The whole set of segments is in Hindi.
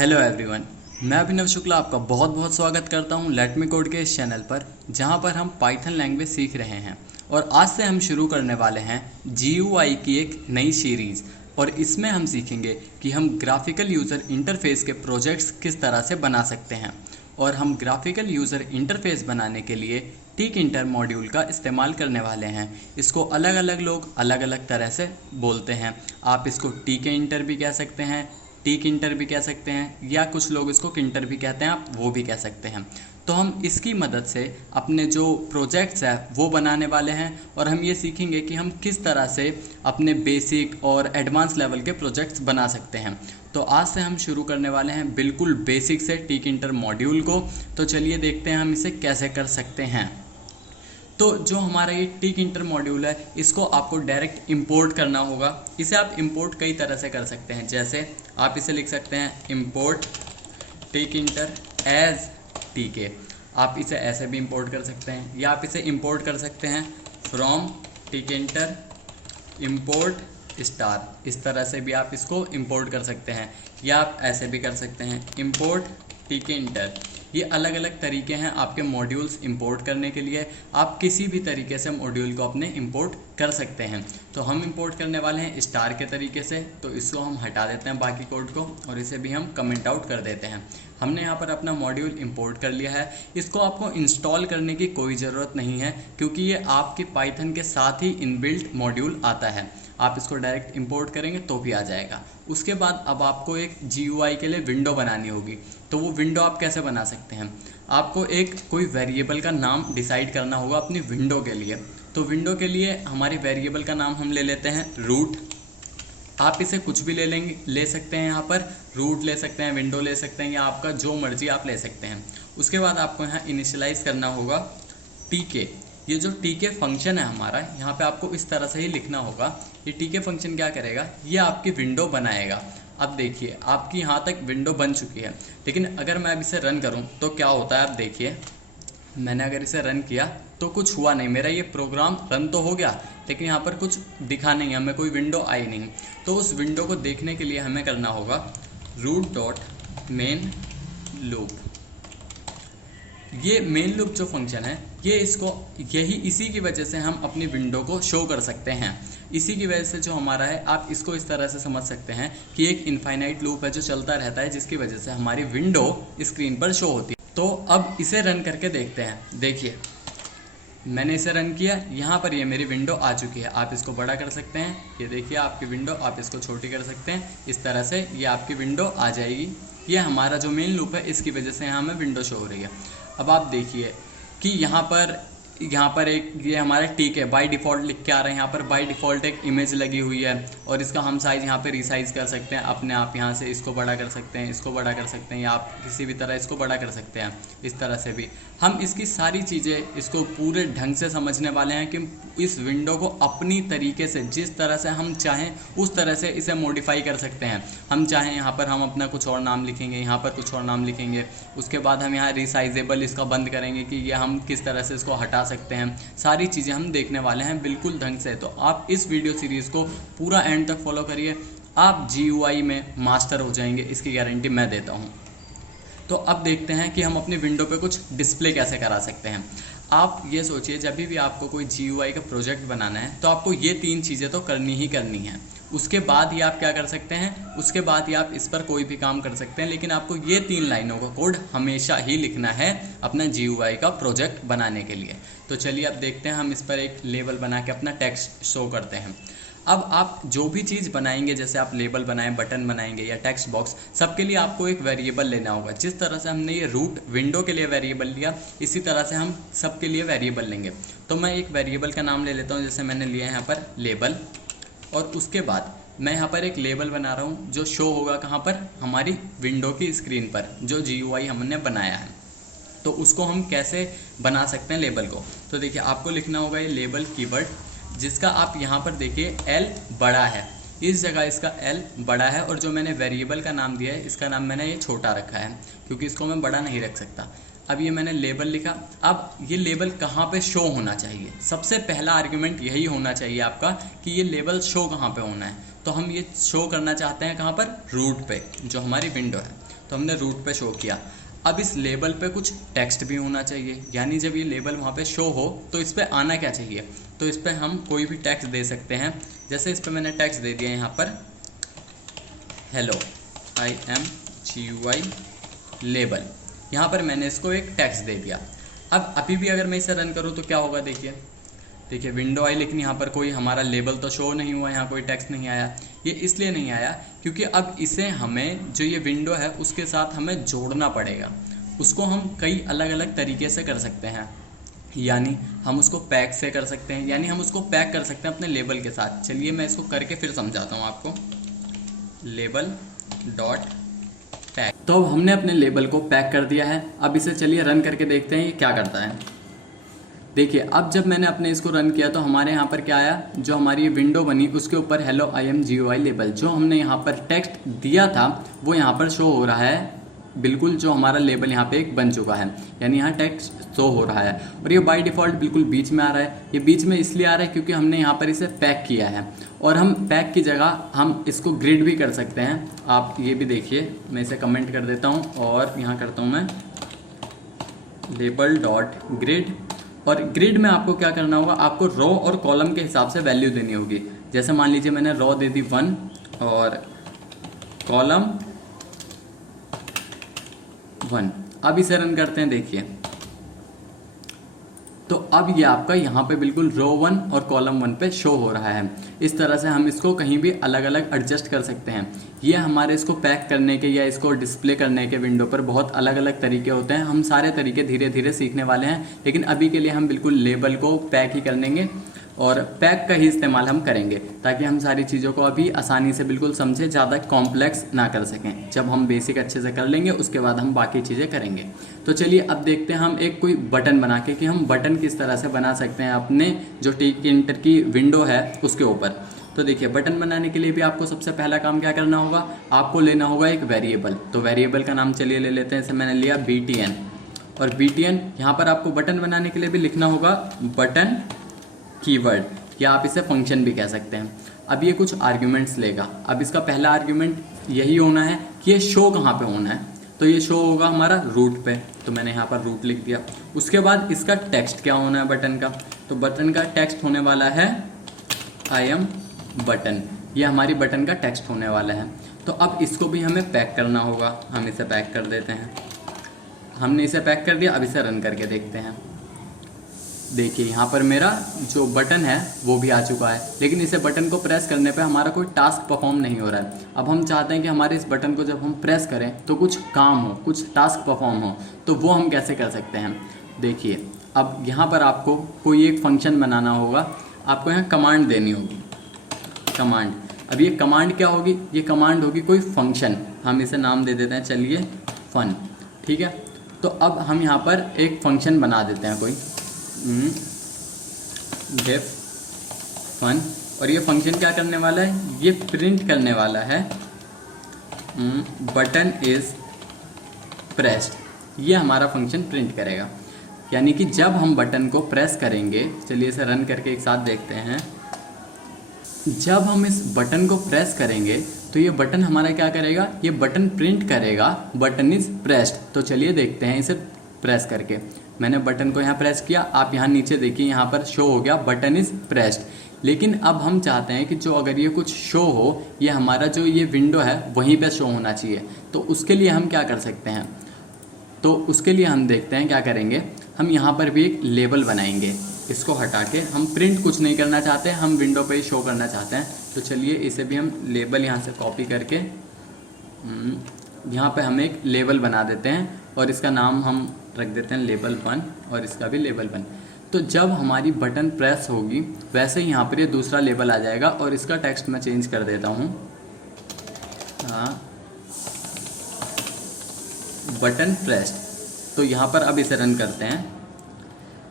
हेलो एवरीवन, मैं अभिनव शुक्ला आपका बहुत बहुत स्वागत करता हूं लेट मी कोड के इस चैनल पर, जहां पर हम पाइथन लैंग्वेज सीख रहे हैं। और आज से हम शुरू करने वाले हैं GUI की एक नई सीरीज़। और इसमें हम सीखेंगे कि हम ग्राफिकल यूज़र इंटरफेस के प्रोजेक्ट्स किस तरह से बना सकते हैं। और हम ग्राफिकल यूज़र इंटरफेस बनाने के लिए टिंकर मॉड्यूल का इस्तेमाल करने वाले हैं। इसको अलग अलग लोग अलग अलग तरह से बोलते हैं। आप इसको टिंकर भी कह सकते हैं, टिंकर भी कह सकते हैं, या कुछ लोग इसको किंटर भी कहते हैं, आप वो भी कह सकते हैं। तो हम इसकी मदद से अपने जो प्रोजेक्ट्स हैं वो बनाने वाले हैं। और हम ये सीखेंगे कि हम किस तरह से अपने बेसिक और एडवांस लेवल के प्रोजेक्ट्स बना सकते हैं। तो आज से हम शुरू करने वाले हैं बिल्कुल बेसिक से टिंकर मॉड्यूल को। तो चलिए देखते हैं हम इसे कैसे कर सकते हैं। तो जो हमारा ये टिंकर मॉड्यूल है, इसको आपको डायरेक्ट इंपोर्ट करना होगा। इसे आप इंपोर्ट कई तरह से कर सकते हैं। जैसे आप इसे लिख सकते हैं इंपोर्ट टिंकर एज टीके। आप इसे ऐसे भी इंपोर्ट कर सकते हैं, या आप इसे इंपोर्ट कर सकते हैं फ्रॉम टिंकर इंपोर्ट स्टार। इस तरह से भी आप इसको इंपोर्ट कर सकते हैं, या आप ऐसे भी कर सकते हैं इंपोर्ट टिंकर। ये अलग अलग तरीके हैं आपके मॉड्यूल्स इंपोर्ट करने के लिए। आप किसी भी तरीके से मॉड्यूल को अपने इंपोर्ट कर सकते हैं। तो हम इंपोर्ट करने वाले हैं स्टार के तरीके से। तो इसको हम हटा देते हैं बाकी कोड को, और इसे भी हम कमेंट आउट कर देते हैं। हमने यहाँ पर अपना मॉड्यूल इंपोर्ट कर लिया है। इसको आपको इंस्टॉल करने की कोई ज़रूरत नहीं है, क्योंकि ये आपके पाइथन के साथ ही इनबिल्ट मॉड्यूल आता है। आप इसको डायरेक्ट इंपोर्ट करेंगे तो भी आ जाएगा। उसके बाद अब आपको एक GUI के लिए विंडो बनानी होगी। तो वो विंडो आप कैसे बना सकते हैं? आपको एक कोई वेरिएबल का नाम डिसाइड करना होगा अपनी विंडो के लिए। तो विंडो के लिए हमारी वेरिएबल का नाम हम ले लेते हैं रूट। आप इसे कुछ भी ले सकते हैं। यहाँ पर रूट ले सकते हैं, विंडो ले सकते हैं, या आपका जो मर्जी आप ले सकते हैं। उसके बाद आपको यहाँ इनिशियलाइज करना होगा टीके। ये जो टीके फंक्शन है हमारा, यहाँ पे आपको इस तरह से ही लिखना होगा। ये टीके फंक्शन क्या करेगा? ये आपकी विंडो बनाएगा। अब देखिए आपकी यहाँ तक विंडो बन चुकी है, लेकिन अगर मैं अब इसे रन करूँ तो क्या होता है? आप देखिए, मैंने अगर इसे रन किया तो कुछ हुआ नहीं। मेरा ये प्रोग्राम रन तो हो गया, लेकिन यहाँ पर कुछ दिखा नहीं, हमें कोई विंडो आई नहीं। तो उस विंडो को देखने के लिए हमें करना होगा रूट डॉट मेन लूप। ये मेन लूप जो फंक्शन है, ये इसी की वजह से हम अपनी विंडो को शो कर सकते हैं। इसी की वजह से जो हमारा है, आप इसको इस तरह से समझ सकते हैं कि एक इनफाइनाइट लूप है जो चलता रहता है, जिसकी वजह से हमारी विंडो स्क्रीन पर शो होती है। तो अब इसे रन करके देखते हैं। देखिए मैंने इसे रन किया, यहाँ पर ये मेरी विंडो आ चुकी है। आप इसको बड़ा कर सकते हैं, ये देखिए आपकी विंडो। आप इसको छोटी कर सकते हैं, इस तरह से ये आपकी विंडो आ जाएगी। ये हमारा जो मेन लूप है, इसकी वजह से यहाँ हमें विंडो शो हो रही है। अब आप देखिए कि यहाँ पर एक ये हमारा टिक है, बाय डिफ़ॉल्ट लिख के आ रहा है। यहाँ पर बाय डिफ़ॉल्ट एक इमेज लगी हुई है, और इसका हम साइज़ यहाँ पे रिसाइज़ कर सकते हैं अपने आप। यहाँ से इसको बड़ा कर सकते हैं, इसको बड़ा कर सकते हैं, या आप किसी भी तरह इसको बड़ा कर सकते हैं। इस तरह से भी हम इसकी सारी चीज़ें इसको पूरे ढंग से समझने वाले हैं कि इस विंडो को अपनी तरीके से, जिस तरह से हम चाहें उस तरह से इसे मॉडिफाई कर सकते हैं। हम चाहें यहाँ पर हम अपना कुछ और नाम लिखेंगे, यहाँ पर कुछ और नाम लिखेंगे। उसके बाद हम यहाँ रिसाइजेबल इसका बंद करेंगे कि ये हम किस तरह से इसको हटा सकते हैं। सारी चीज़ें हम देखने वाले हैं बिल्कुल ढंग से। तो आप इस वीडियो सीरीज़ को पूरा एंड तक फॉलो करिए। आप GUI में मास्टर हो जाएंगे, इसकी गारंटी मैं देता हूँ। तो अब देखते हैं कि हम अपनी विंडो पे कुछ डिस्प्ले कैसे करा सकते हैं। आप ये सोचिए, जब भी आपको कोई GUI का प्रोजेक्ट बनाना है तो आपको ये 3 चीज़ें तो करनी ही करनी है। उसके बाद ही आप क्या कर सकते हैं? उसके बाद ही आप इस पर कोई भी काम कर सकते हैं। लेकिन आपको ये 3 लाइनों का कोड हमेशा ही लिखना है अपना GUI का प्रोजेक्ट बनाने के लिए। तो चलिए अब देखते हैं, हम इस पर एक लेबल बना के अपना टेक्स्ट शो करते हैं। अब आप जो भी चीज़ बनाएंगे, जैसे आप लेबल बनाएं, बटन बनाएंगे, या टेक्स्ट बॉक्स, सबके लिए आपको एक वेरिएबल लेना होगा। जिस तरह से हमने ये रूट विंडो के लिए वेरिएबल लिया, इसी तरह से हम सबके लिए वेरिएबल लेंगे। तो मैं एक वेरिएबल का नाम ले लेता हूँ, जैसे मैंने लिया है यहाँ पर लेबल। और उसके बाद मैं यहाँ पर एक लेबल बना रहा हूँ जो शो होगा कहाँ पर? हमारी विंडो की स्क्रीन पर, जो GUI हमने बनाया है। तो उसको हम कैसे बना सकते हैं लेबल को? तो देखिए आपको लिखना होगा ये लेबल कीवर्ड, जिसका आप यहाँ पर देखिए L बड़ा है, इस जगह इसका L बड़ा है। और जो मैंने वेरिएबल का नाम दिया है, इसका नाम मैंने ये छोटा रखा है, क्योंकि इसको मैं बड़ा नहीं रख सकता। अब ये मैंने लेबल लिखा। अब ये लेबल कहाँ पे शो होना चाहिए? सबसे पहला आर्ग्यूमेंट यही होना चाहिए आपका कि ये लेबल शो कहाँ पे होना है। तो हम ये शो करना चाहते हैं कहाँ पर? रूट पे, जो हमारी विंडो है। तो हमने रूट पे शो किया। अब इस लेबल पे कुछ टेक्स्ट भी होना चाहिए, यानी जब ये लेबल वहाँ पे शो हो तो इस पे आना क्या चाहिए, तो इस पे हम कोई भी टेक्स्ट दे सकते हैं। जैसे इस पे मैंने टेक्स्ट दे दिया यहाँ पर हेलो IMGUI लेबल, यहाँ पर मैंने इसको एक टेक्स्ट दे दिया। अब अभी भी अगर मैं इसे रन करूँ तो क्या होगा, देखिए विंडो आई, लेकिन यहाँ पर कोई हमारा लेबल तो शो नहीं हुआ, यहाँ कोई टेक्स्ट नहीं आया। ये इसलिए नहीं आया क्योंकि अब इसे हमें जो ये विंडो है उसके साथ हमें जोड़ना पड़ेगा। उसको हम कई अलग अलग तरीके से कर सकते हैं, यानी हम उसको पैक से कर सकते हैं, यानी हम उसको पैक कर सकते हैं अपने लेबल के साथ। चलिए मैं इसको करके फिर समझाता हूँ आपको। लेबल डॉट पैक, तो अब हमने अपने लेबल को पैक कर दिया है। अब इसे चलिए रन करके देखते हैं ये क्या करता है। देखिए अब जब मैंने अपने इसको रन किया तो हमारे यहाँ पर क्या आया, जो हमारी ये विंडो बनी उसके ऊपर हेलो IMGUI लेबल, जो हमने यहाँ पर टेक्स्ट दिया था वो यहाँ पर शो हो रहा है। बिल्कुल जो हमारा लेबल यहाँ पे एक बन चुका है, यानी यहाँ टेक्स्ट शो हो रहा है। और ये बाय डिफ़ॉल्ट बिल्कुल बीच में आ रहा है। ये बीच में इसलिए आ रहा है क्योंकि हमने यहाँ पर इसे पैक किया है, और हम पैक की जगह हम इसको ग्रिड भी कर सकते हैं। आप ये भी देखिए, मैं इसे कमेंट कर देता हूँ और यहाँ करता हूँ मैं लेबल डॉट ग्रिड। और ग्रिड में आपको क्या करना होगा, आपको रो और कॉलम के हिसाब से वैल्यू देनी होगी। जैसे मान लीजिए मैंने रो दे दी 1 और कॉलम 1। अब इसे रन करते हैं, देखिए तो अब ये आपका यहाँ पे बिल्कुल रो 1 और कॉलम 1 पे शो हो रहा है। इस तरह से हम इसको कहीं भी अलग अलग एडजस्ट कर सकते हैं। ये हमारे इसको पैक करने के या इसको डिस्प्ले करने के विंडो पर बहुत अलग अलग तरीके होते हैं। हम सारे तरीके धीरे धीरे सीखने वाले हैं, लेकिन अभी के लिए हम बिल्कुल लेबल को पैक ही कर लेंगे और पैक का ही इस्तेमाल हम करेंगे, ताकि हम सारी चीज़ों को अभी आसानी से बिल्कुल समझे, ज़्यादा कॉम्प्लेक्स ना कर सकें। जब हम बेसिक अच्छे से कर लेंगे उसके बाद हम बाकी चीज़ें करेंगे। तो चलिए अब देखते हैं हम एक कोई बटन बना के कि हम बटन किस तरह से बना सकते हैं अपने जो टिकइंटर की विंडो है उसके ऊपर। तो देखिए बटन बनाने के लिए भी आपको सबसे पहला काम क्या करना होगा, आपको लेना होगा एक वेरिएबल। तो वेरिएबल का नाम चलिए ले लेते हैं, इसे मैंने लिया BTN। और BTN यहाँ पर आपको बटन बनाने के लिए भी लिखना होगा बटन कीवर्ड, या आप इसे फंक्शन भी कह सकते हैं। अब ये कुछ आर्ग्यूमेंट्स लेगा। अब इसका पहला आर्ग्यूमेंट यही होना है कि ये शो कहाँ पे होना है, तो ये शो होगा हमारा रूट पे। तो मैंने यहाँ पर रूट लिख दिया। उसके बाद इसका टेक्स्ट क्या होना है बटन का, तो बटन का टेक्स्ट होने वाला है I am बटन। ये हमारी बटन का टेक्स्ट होने वाला है। तो अब इसको भी हमें पैक करना होगा। हम इसे पैक कर देते हैं। हमने इसे पैक कर दिया। अब इसे रन करके देखते हैं। देखिए यहाँ पर मेरा जो बटन है वो भी आ चुका है, लेकिन इसे बटन को प्रेस करने पे हमारा कोई टास्क परफॉर्म नहीं हो रहा है। अब हम चाहते हैं कि हमारे इस बटन को जब हम प्रेस करें तो कुछ काम हो, कुछ टास्क परफॉर्म हो। तो वो हम कैसे कर सकते हैं, देखिए अब यहाँ पर आपको कोई एक फंक्शन बनाना होगा। आपको यहाँ कमांड देनी होगी, कमांड। अब ये कमांड क्या होगी, ये कमांड होगी कोई फंक्शन। हम इसे नाम दे देते हैं, चलिए फन, ठीक है। तो अब हम यहाँ पर एक फंक्शन बना देते हैं कोई डेफ फन, और ये फंक्शन क्या करने वाला है, ये प्रिंट करने वाला है बटन इज प्रेस्ड। ये हमारा फंक्शन प्रिंट करेगा, यानी कि जब हम बटन को प्रेस करेंगे, चलिए इसे रन करके एक साथ देखते हैं। जब हम इस बटन को प्रेस करेंगे तो ये बटन हमारा क्या करेगा, ये बटन प्रिंट करेगा बटन इज प्रेस्ड। तो चलिए देखते हैं इसे प्रेस करके। मैंने बटन को यहाँ प्रेस किया, आप यहाँ नीचे देखिए यहाँ पर शो हो गया बटन इज प्रेस्ड। लेकिन अब हम चाहते हैं कि जो अगर ये कुछ शो हो, ये हमारा जो ये विंडो है वहीं पे शो होना चाहिए। तो उसके लिए हम क्या कर सकते हैं, तो उसके लिए हम देखते हैं क्या करेंगे। हम यहाँ पर भी एक लेबल बनाएंगे। इसको हटा के हम प्रिंट कुछ नहीं करना चाहते, हम विंडो पे ही शो करना चाहते हैं। तो चलिए इसे भी हम लेबल यहाँ से कॉपी करके यहाँ पे हम एक लेबल बना देते हैं, और इसका नाम हम रख देते हैं लेबल 1, और इसका भी लेबल 1। तो जब हमारी बटन प्रेस होगी वैसे ही यहाँ पर ये दूसरा लेबल आ जाएगा, और इसका टेक्स्ट मैं चेंज कर देता हूँ, हाँ बटन प्रेस्ड। तो यहाँ पर अब इसे रन करते हैं।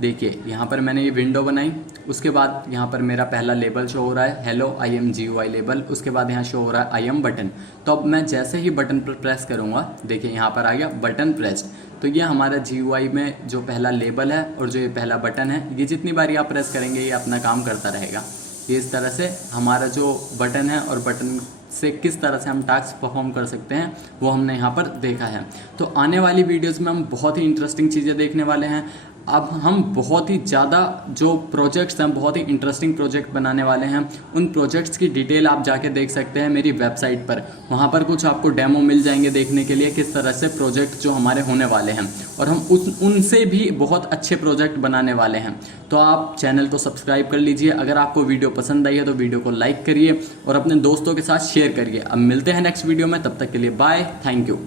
देखिए यहाँ पर मैंने ये विंडो बनाई, उसके बाद यहाँ पर मेरा पहला लेबल शो हो रहा है हेलो IMGUI लेबल। उसके बाद यहाँ शो हो रहा है I am बटन। तो अब मैं जैसे ही बटन पर प्रेस करूँगा, देखिए यहाँ पर आ गया बटन प्रेस्ड। तो ये हमारा GUI में जो पहला लेबल है और जो ये पहला बटन है, ये जितनी बारी आप प्रेस करेंगे ये अपना काम करता रहेगा। ये इस तरह से हमारा जो बटन है और बटन से किस तरह से हम टास्क परफॉर्म कर सकते हैं वो हमने यहाँ पर देखा है। तो आने वाली वीडियोज़ में हम बहुत ही इंटरेस्टिंग चीज़ें देखने वाले हैं। अब हम बहुत ही ज़्यादा जो प्रोजेक्ट्स हैं, बहुत ही इंटरेस्टिंग प्रोजेक्ट बनाने वाले हैं। उन प्रोजेक्ट्स की डिटेल आप जाके देख सकते हैं मेरी वेबसाइट पर। वहाँ पर कुछ आपको डेमो मिल जाएंगे देखने के लिए किस तरह से प्रोजेक्ट जो हमारे होने वाले हैं, और हम उनसे भी बहुत अच्छे प्रोजेक्ट बनाने वाले हैं। तो आप चैनल को सब्सक्राइब कर लीजिए। अगर आपको वीडियो पसंद आई है तो वीडियो को लाइक करिए और अपने दोस्तों के साथ शेयर करिए। अब मिलते हैं नेक्स्ट वीडियो में, तब तक के लिए बाय, थैंक यू।